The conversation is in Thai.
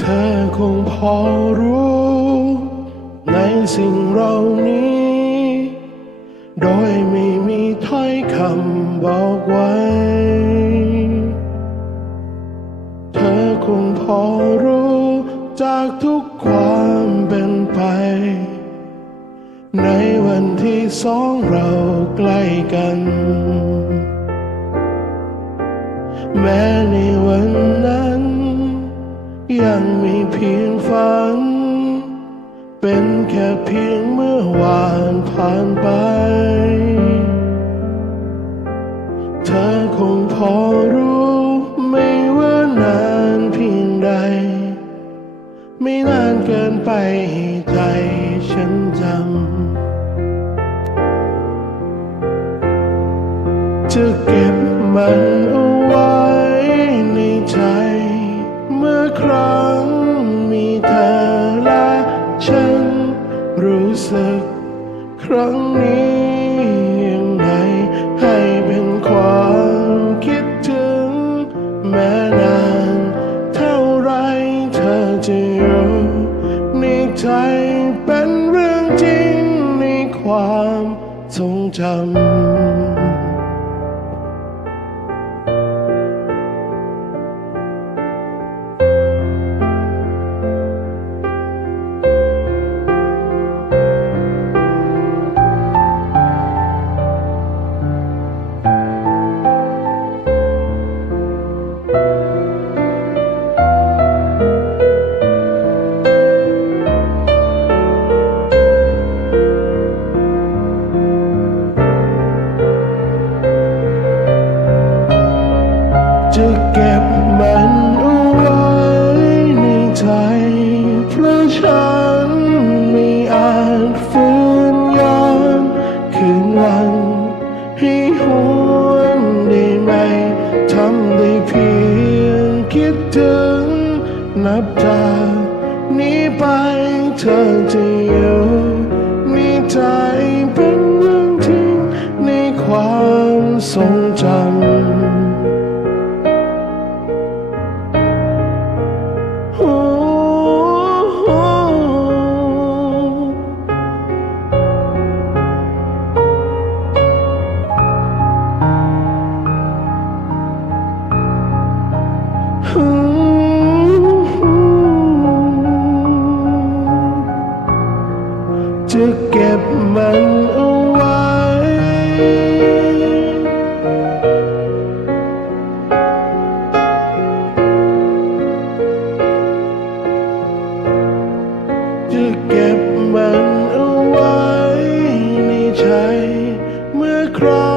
เธอคงพอรู้ ในสิ่งเหล่านี้ โดยไม่มีถ้อยคำบอกไว้ เธอคงพอรู้ จากทุกความเป็นไป ในวันที่สองเราใกล้กัน แม้ในวันนั้น ยังมีเพียงฝัน เป็นแค่เพียงเมื่อวานผ่านไป เธอคงพอรู้ไม่ว่านานเพียงใด ไม่นานเกินไปใใจฉันจำจะเก็บมัน ครั้งนี้ยังไงให้เป็นความคิดถึง แม้นานเท่าไรเธอจะอยู่ในใจเป็นเรื่องจริงในความทรงจำ ถึง นับจากนี้ไปเธอจะอยู่ในใจเป็นเรื่องทิ้งในความทรง เก็บมันเอาไว้ในใจเมื่อครา